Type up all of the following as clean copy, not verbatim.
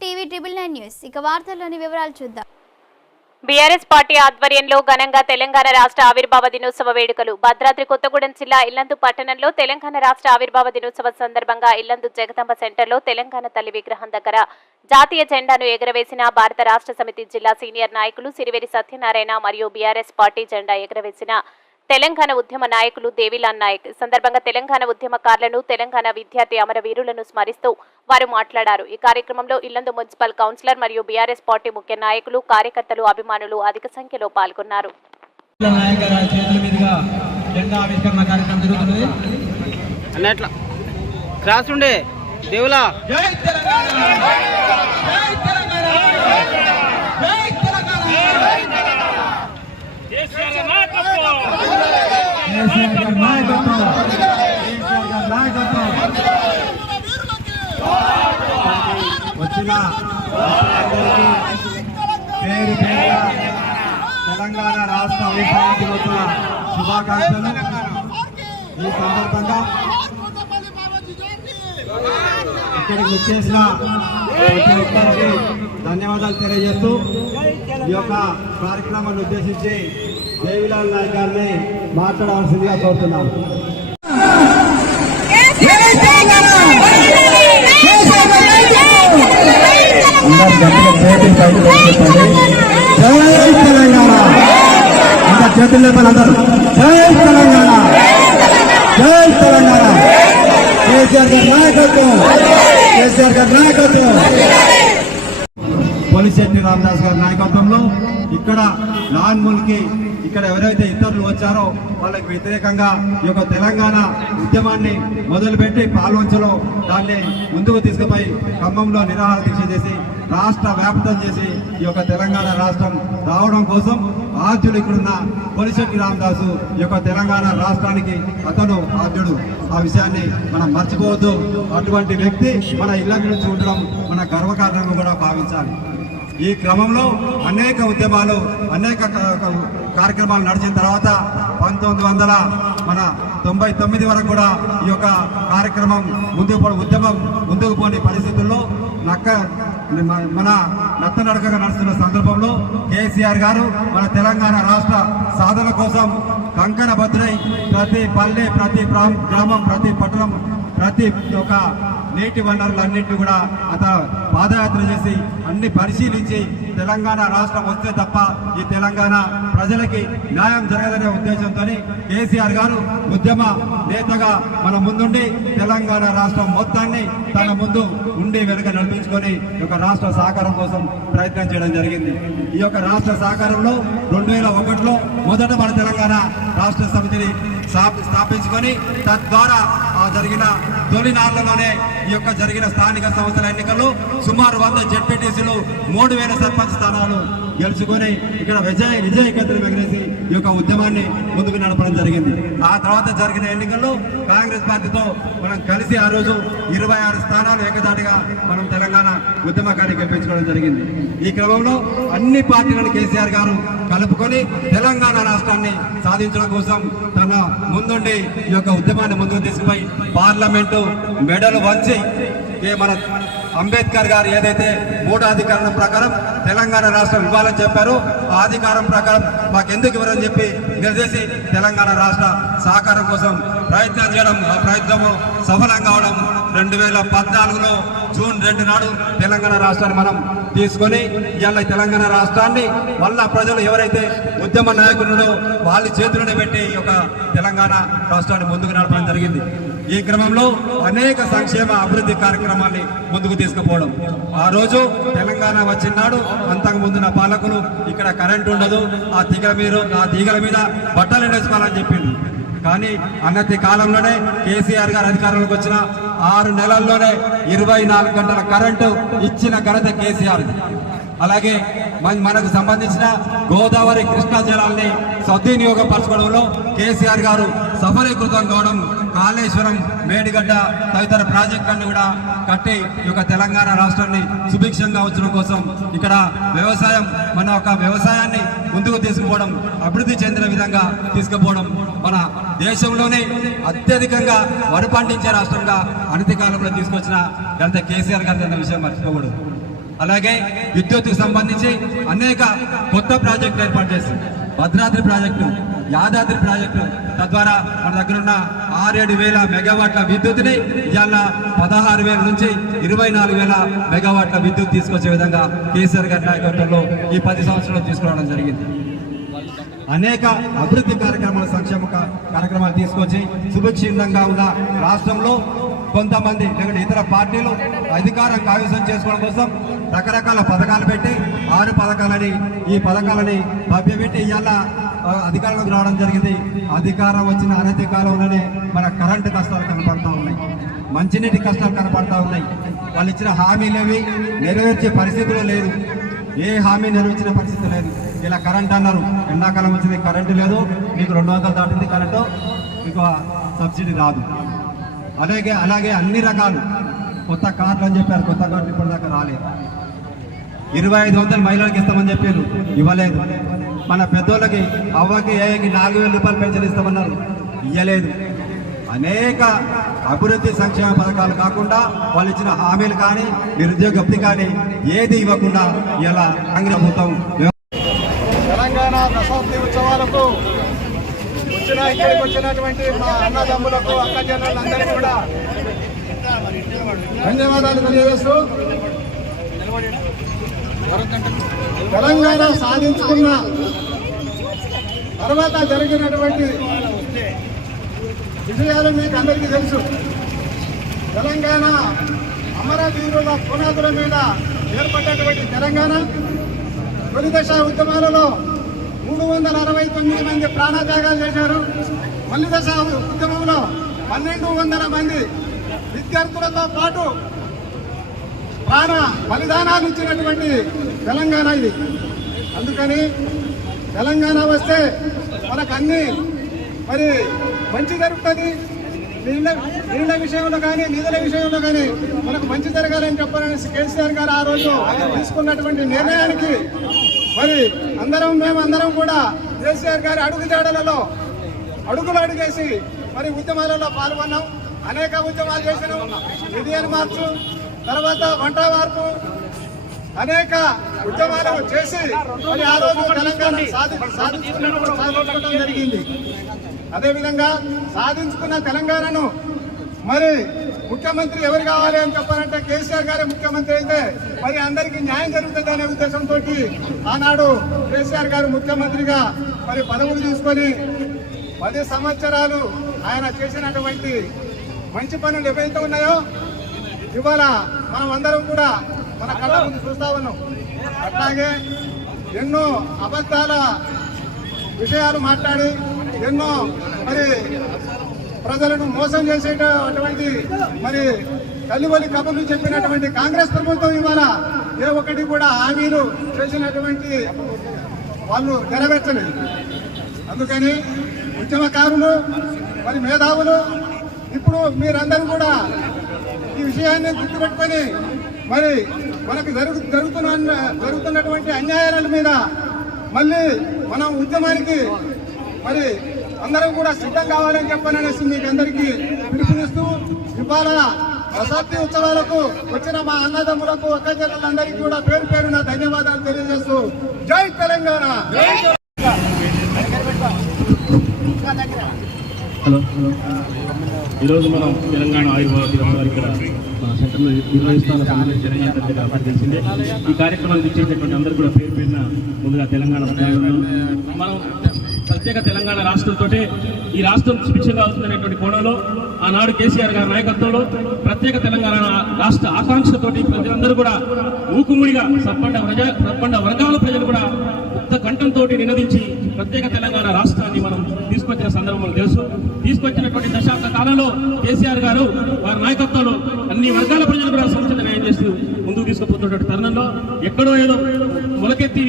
TV 999 news. ఇక వార్తల్లోని వివరాలు చూద్దాం. బీఆర్ఎస్ పార్టీ ఆధ్వర్యంలో ఘనంగా తెలంగాణ రాష్ట్ర ఆవిర్భావ దినోత్సవ వేడుకలు. భద్రాద్రి కొత్తగూడెం జిల్లా ఇల్లందు పట్టణంలో తెలంగాణ రాష్ట్ర ఆవిర్భావ దినోత్సవం సందర్భంగా ఇల్లందు జగదంబ సెంటర్లో తెలంగాణ తల్లి విగ్రహం దగ్గర జాతీయ జెండాను ఎగురవేసిన భారత రాష్ట్ర సమితి జిల్లా సీనియర్ నాయకులు సిరివేరి సత్యనారాయణ మరియు బీఆర్ఎస్ పార్టీ జెండా ఎగురవేసిన తెలంగాణ ఉద్యమ నాయకులు దేవిలాల్ నాయక్. సందర్భంగా తెలంగాణ ఉద్యమకారులను, తెలంగాణ విద్యార్థి అమరవీరులను స్మరిస్తూ వారు మాట్లాడారు. ఈ కార్యక్రమంలో ఇల్లందు మున్సిపల్ కౌన్సిలర్ మరియు బీఆర్ఎస్ పార్టీ ముఖ్య నాయకులు, కార్యకర్తలు, అభిమానులు అధిక సంఖ్యలో పాల్గొన్నారు. వచ్చిన పేరు పేరుగా తెలంగాణ రాష్ట్ర ఆవిర్భావ దినోత్సవ శుభాకాంక్షలు. ఈ సందర్భంగా ఇక్కడికి వచ్చేసిన ప్రతి ఒక్కరికి ధన్యవాదాలు తెలియజేస్తూ ఈ యొక్క కార్యక్రమాన్ని ఉద్దేశించి దేవిలాల్ నాయక్ గారిని మాట్లాడవలసిందిగా కోరుతున్నాను. జై తెలంగాణ ఇంకా చేతులు లేపాలి అందరూ. జై తెలంగాణ, జై తెలంగాణ. కేసీఆర్ గారి నాయకత్వం, కేసీఆర్ గారి నాయకత్వం, పోలిశెట్టి రామదాస్ గారి నాయకత్వంలో ఇక్కడ నాన్ముల్కి ఇక్కడ ఎవరైతే ఇతరులు వచ్చారో వాళ్ళకి వ్యతిరేకంగా ఈ యొక్క తెలంగాణ ఉద్యమాన్ని మొదలుపెట్టి పాల్వంచలో దాన్ని ముందుకు తీసుకుపోయి ఖమ్మంలో నిరాహార దీక్ష చేసి రాష్ట్ర వ్యాప్తం చేసి ఈ యొక్క తెలంగాణ రాష్ట్రం రావడం కోసం ఆద్యుడు ఇక్కడున్న పోలిశెట్టి రామదాసు ఈ యొక్క తెలంగాణ రాష్ట్రానికి అతను ఆద్యుడు. ఆ విషయాన్ని మనం మర్చిపోవద్దు. అటువంటి వ్యక్తి మన ఇళ్ళ నుంచి ఉండడం మన గర్వకారణంగా కూడా భావించాలి. ఈ క్రమంలో అనేక ఉద్యమాలు, అనేక కార్యక్రమాలు నడిచిన తర్వాత 1999 వరకు కూడా ఈ యొక్క కార్యక్రమం ఉద్యమం ముందుకు పోని పరిస్థితుల్లో మన నత్తనడకగా నడుస్తున్న సందర్భంలో కేసీఆర్ గారు మన తెలంగాణ రాష్ట్ర సాధన కోసం కంకణ బద్దులై ప్రతి పల్లె, ప్రతి గ్రామం, ప్రతి పట్టణం, ప్రతి ఒక్క నీటి వనరులన్నింటినీ కూడా పాదయాత్ర చేసి అన్ని పరిశీలించి తెలంగాణ రాష్ట్రం వస్తే తప్ప ఈ తెలంగాణ ప్రజలకి న్యాయం జరగదనే ఉద్దేశంతో కేసీఆర్ గారు ఉద్యమ నేతగా మన ముందుండి తెలంగాణ రాష్ట్రం మొత్తాన్ని తన ముందు ఉండి వెనుక నడిపించుకొని ఈ యొక్క రాష్ట్ర సహకారం కోసం ప్రయత్నం చేయడం జరిగింది. ఈ యొక్క రాష్ట్ర సహకారంలో 2001లో మొదట మన తెలంగాణ రాష్ట్ర సమితిని స్థాపించుకొని తద్వారా జరిగిన తొలినాళ్లలోనే ఈ యొక్క జరిగిన స్థానిక సంస్థల ఎన్నికల్లో సుమారు 100 జెడ్పీటీసీలు, 3000 సర్పంచ్ స్థానాలు గెలుచుకొని ఇక్కడ విజయకేతనం ఎగరేసి ఈ యొక్క ఉద్యమాన్ని ముందుకు నడపడం జరిగింది. ఆ తర్వాత జరిగిన ఎన్నికల్లో కాంగ్రెస్ పార్టీతో మనం కలిసి ఆ రోజు 26 స్థానాలు ఏకదాటిగా మనం తెలంగాణ ఉద్యమకాన్ని గెలిపించుకోవడం జరిగింది. ఈ క్రమంలో అన్ని పార్టీలను కేసీఆర్ గారు కలుపుకొని తెలంగాణ రాష్ట్రాన్ని సాధించడం కోసం తన ముందుండి ఈ యొక్క ఉద్యమాన్ని ముందుకు తీసుకుపోయి పార్లమెంటు మెడలు వంచి మన అంబేద్కర్ గారు ఏదైతే 3వ అధికారం ప్రకారం తెలంగాణ రాష్ట్రం ఇవ్వాలని చెప్పారో ఆ అధికారం ప్రకారం మాకెందుకు ఇవ్వరని చెప్పి నిలదీసి తెలంగాణ రాష్ట్ర సహకారం కోసం ప్రయత్నం చేయడం, ఆ ప్రయత్నము సఫలం కావడం 2014లో జూన్ 2 నాడు తెలంగాణ రాష్ట్రాన్ని మనం తీసుకొని ఇవాళ తెలంగాణ రాష్ట్రాన్ని మళ్ళా ప్రజలు ఎవరైతే ఉద్యమ నాయకులను వాళ్ళ చేతుల్లోనే పెట్టి ఈ యొక్క తెలంగాణ రాష్ట్రాన్ని ముందుకు నడపడం జరిగింది. ఈ క్రమంలో అనేక సంక్షేమ అభివృద్ధి కార్యక్రమాన్ని ముందుకు తీసుకుపోవడం. ఆ రోజు తెలంగాణ వచ్చినాడు అంతకు ముందున్న పాలకులు ఇక్కడ కరెంట్ ఉండదు, ఆ తీగల మీద బట్టలు వేసుకోవాలని చెప్పింది. కానీ అన్నతి కాలంలోనే కేసీఆర్ గారు అధికారంలోకి వచ్చిన 6 నెలల్లోనే 24 గంటల కరెంటు ఇచ్చిన ఘనత కేసీఆర్. అలాగే మనకు సంబంధించిన గోదావరి, కృష్ణా జలాల్ని సద్వినియోగపరచుకోవడంలో కేసీఆర్ గారు సఫలీకృతం కావడం, కాళేశ్వరం, మేడిగడ్డ తదితర ప్రాజెక్టులను కూడా కట్టి ఈ యొక్క తెలంగాణ రాష్ట్రాన్ని సుభిక్షంగా ఉంచడం కోసం ఇక్కడ మన యొక్క వ్యవసాయాన్ని ముందుకు తీసుకుపోవడం, అభివృద్ధి చెందిన విధంగా తీసుకుపోవడం, మన దేశంలోనే అత్యధికంగా వరి పండించే రాష్ట్రంగా అనతి కాలంలో తీసుకొచ్చిన ఘనత కేసీఆర్ గారి విషయం మర్చిపోకూడదు. అలాగే విద్యుత్కు సంబంధించి అనేక కొత్త ప్రాజెక్టులు ఏర్పాటు చేసింది. భద్రాద్రి ప్రాజెక్టు, యాదాద్రి ప్రాజెక్టు, తద్వారా మన దగ్గర ఉన్న 6-7 మెగావాట్ల విద్యుత్ని ఇవాళ 16,000 నుంచి 24,000 మెగావాట్ల విద్యుత్ తీసుకొచ్చే విధంగా కేసీఆర్ గారి నాయకత్వంలో ఈ 10 సంవత్సరాలు తీసుకురావడం జరిగింది. అనేక అభివృద్ధి కార్యక్రమాల, సంక్షేమ కార్యక్రమాలు తీసుకొచ్చి సుభిక్షంగా ఉన్న రాష్ట్రంలో కొంతమంది లేకపోతే ఇతర పార్టీలు అధికారం కైవసం చేసుకోవడం కోసం రకరకాల పథకాలు పెట్టి 6 పథకాలని ఈ పథకాలని భవ్యపెట్టి ఇవాళ అధికారంలోకి రావడం జరిగింది. అధికారం వచ్చిన అనతి కాలంలోనే మన కరెంటు కష్టాలు కనపడతా ఉన్నాయి, మంచినీటి కష్టాలు కనపడతా ఉన్నాయి. వాళ్ళు ఇచ్చిన హామీలేవి నెరవేర్చే పరిస్థితులు లేదు, ఏ హామీ నెరవేర్చిన పరిస్థితి లేదు. ఇలా కరెంట్ అన్నారు, ఎండాకాలం వచ్చింది కరెంటు లేదు, మీకు 200 దాటింది కరెంటు, మీకు సబ్సిడీ రాదు. అలాగే అన్ని రకాలు కొత్త కార్లు అని చెప్పారు, కొత్త కార్లు ఇప్పటిదాకా రాలేదు. 2,500 మహిళలకు ఇస్తామని చెప్పారు, ఇవ్వలేదు. మన పెద్దోళ్ళకి అవ్వకి ఏకి 4,000 రూపాయలు పెన్షన్ ఇస్తామన్నారు, ఇవ్వలేదు. అనేక అభివృద్ధి సంక్షేమ పథకాలు కాకుండా వాళ్ళు ఇచ్చిన హామీలు కానీ నిరుద్యోగ భృతి కానీ ఏది ఇవ్వకుండా ఇలా కాంగ్రెస్ ప్రభుత్వం తెలంగాణ దశాబ్ది ఉత్సవాలకు ఇక్కడికి వచ్చినటువంటి మా అన్నదమ్ములకు, అక్క చెల్లెళ్ళందరికీ కూడా ధన్యవాదాలు తెలియజేస్తూ, తెలంగాణ సాధించుకున్న తర్వాత జరిగినటువంటి విజయాలు మీకు అందరికీ తెలుసు. తెలంగాణ అమరవీరుల పునాదుల మీద ఏర్పడినటువంటి తెలంగాణ తొలి దశ ఉద్యమాలలో 369 మంది ప్రాణత్యాగాలు చేశారు. మల్లి దశ ఉద్యమంలో 1,200 మంది విద్యార్థులతో పాటు ప్రాణ బలిదానాలు ఇచ్చినటువంటి తెలంగాణ ఇది. అందుకని తెలంగాణ వస్తే మనకు అన్ని మరి మంచి జరుగుతుంది. నీళ్ళ విషయంలో కానీ నిధుల విషయంలో కానీ మనకు మంచి జరగాలని చెప్పాలని కేసీఆర్ గారు ఆ రోజు తీసుకున్నటువంటి నిర్ణయానికి మరి మేమందరం కూడా కేసీఆర్ గారి అడుగుజాడలలో అడుగేసి మరి ఉద్యమాలలో పాల్గొన్నాం. అనేక ఉద్యమాలు చేసినాం. విధియన్ మార్చు, తర్వాత వంట మార్పు, అనేక ఉద్యమాలు చేసి మరి ఆ రోజు తెలంగాణ సాధించుకోవడం జరిగింది. అదేవిధంగా సాధించుకున్న తెలంగాణను మరి ముఖ్యమంత్రి ఎవరు కావాలి అని చెప్పాలంటే కేసీఆర్ గారే ముఖ్యమంత్రి అయితే మరి అందరికీ న్యాయం జరుగుతుంది అనే ఉద్దేశంతో ఆనాడు కేసీఆర్ గారు ముఖ్యమంత్రిగా మరి పదవులు తీసుకొని 10 సంవత్సరాలు ఆయన చేసినటువంటి మంచి పనులు ఏవైతే ఉన్నాయో ఇవాళ మనం అందరం కూడా మన కళ్ళ ముందు చూస్తా ఉన్నాం. అట్లాగే ఎన్నో అబద్ధాల విషయాలు మాట్లాడి ఎన్నో మరి ప్రజలను మోసం చేసేటటువంటి మరి తల్లివలి కబుర్లు చెప్పినటువంటి కాంగ్రెస్ ప్రభుత్వం ఇవాళ ఏ ఒక్కటి కూడా హామీలు చేసినటువంటి వాళ్ళు నెరవేర్చలేదు. అందుకని ఉద్యమకారులు మరి మేధావులు ఇప్పుడు మీరందరూ ఈ విషయాన్ని గుర్తుపెట్టుకొని మరి మనకు జరుగుతున్నటువంటి అన్యాయాల మీద మళ్ళీ మనం ఉద్యమానికి మరి అందరం కూడా సిద్ధం కావాలని చెప్పననేసి మీకు అందరికీ పిలుపునిస్తూ ఇవాళ దశాబ్ది ఉత్సవాలకు వచ్చిన మా అన్నదమ్ములకు అక్క చెల్లెలందరికీ కూడా పేరు పేరున ధన్యవాదాలు తెలియజేస్తూ జై తెలంగాణ. హలో, ఈరోజు మనం తెలంగాణ ఆయుర్వేద దినోత్సవం ఇక్కడ మన సెంటర్లో నిర్వహిస్తున్న సందర్భంగా తెలిసిందే. ఈ కార్యక్రమానికి ఇచ్చేటటువంటి అందరూ కూడా పేరు పేరున ముందుగా తెలంగాణ మనం ప్రత్యేక తెలంగాణ రాష్ట్రంతో ఈ రాష్ట్రం సుభిక్షంగా అవుతుందనేటువంటి కోణంలో ఆనాడు కేసీఆర్ గారి నాయకత్వంలో ప్రత్యేక తెలంగాణ రాష్ట్ర ఆకాంక్షతోటి ప్రజలందరూ కూడా మూకుముడిగా సప్పండ వర్గాల ప్రజలు కూడా ఉక్త కంఠంతో నినదించి ప్రత్యేక తెలంగాణ రాష్ట్రాన్ని మనం తీసుకొచ్చిన సందర్భం తెలుసు. తీసుకొచ్చినటువంటి దశాబ్ద కాలంలో కేసీఆర్ గారు వారి నాయకత్వంలో అన్ని వర్గాల ప్రజలు కూడా సముచిత న్యాయం చేస్తూ ముందుకు తీసుకుపోతున్నటువంటి తరుణంలో ఎక్కడో ఏదో మొలకెత్తి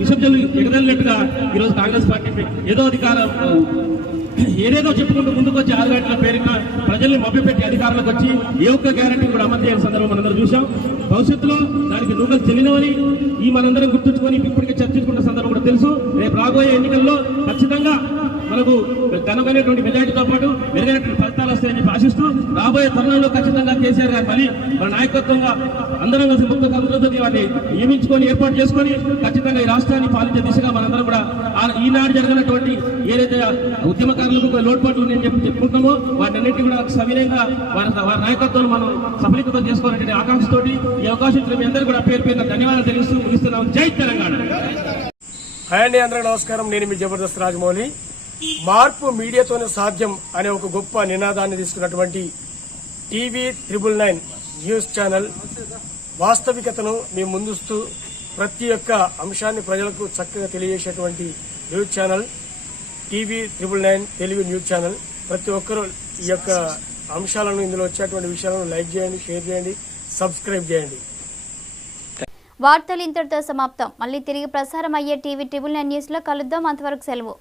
విషజలు ఎగదలినట్టుగా ఈరోజు కాంగ్రెస్ పార్టీ ఏదేదో చెప్పుకుంటూ ముందుకు వచ్చి 6 గంటల పేరున ప్రజల్ని మభ్యపెట్టి అధికారులకు వచ్చి ఏ ఒక్క గ్యారంటీ కూడా అమలు చేయని సందర్భం మనందరం చూసాం. భవిష్యత్తులో దానికి నూకలు చెల్లినవని మనందరం గుర్తుంచుకొని ఇప్పటికే చర్చించుకున్న సందర్భం కూడా తెలుసు. రేపు రాబోయే ఎన్నికల్లో ఖచ్చితంగా మనకు ఘనమైనటువంటి మెజార్టీతో పాటు మెరుగైనటువంటి ఫలితాలు వస్తాయని చెప్పి ఆశిస్తూ రాబోయే తరుణంలో ఖచ్చితంగా కేసీఆర్ గారు మళ్ళీ మన నాయకత్వంగా అందరం కలిసి ముక్త కబుర్లతో వాటిని నియమించుకొని ఏర్పాటు చేసుకొని ఖచ్చితంగా ఈ రాష్ట్రాన్ని పాలించే దిశగా మనందరం కూడా ఈనాడు జరిగినటువంటి ఏదైతే ఉద్యమకారులకు లోటుపాట్లు నేను చెప్పుకుంటామో వాటన్నింటినీ కూడా సవినయంగా వారి నాయకత్వం మనం సఫలీకృతం చేసుకోవాలనే ఆకాంక్షతోటి ఈ అవకాశం ఇచ్చిన మీ అందరూ కూడా పేరు పేరున ధన్యవాదాలు తెలుస్తూ ముగిస్తున్నాం. జై తెలంగాణ. హాయ్ అండి, అందరికీ నమస్కారం. నేను మీ జబర్దస్త్ రాజమౌళి. మార్పు మీడియాతోనే సాధ్యం అనే ఒక గొప్ప నినాదాన్ని తీసుకున్నటువంటి TV999 న్యూస్ ఛానల్ వాస్తవికతను మీ ముందుస్తూ ప్రతి ఒక్క అంశాన్ని ప్రజలకు చక్కగా తెలియజేసేటువంటి news channel TV999 Telugu news channel. ప్రతి ఒక్కరూ ఈ యొక్క అంశాలను, ఇందులో వచ్చేటువంటి విషయాలను లైక్ చేయండి, షేర్ చేయండి, సబ్స్క్రైబ్ చేయండి. వార్తలు ఇంతటితో సమాప్తం. మళ్ళీ తిరిగి ప్రసారం అయ్యే TV999 న్యూస్లో కలుద్దాం. అంతవరకు సెలవు.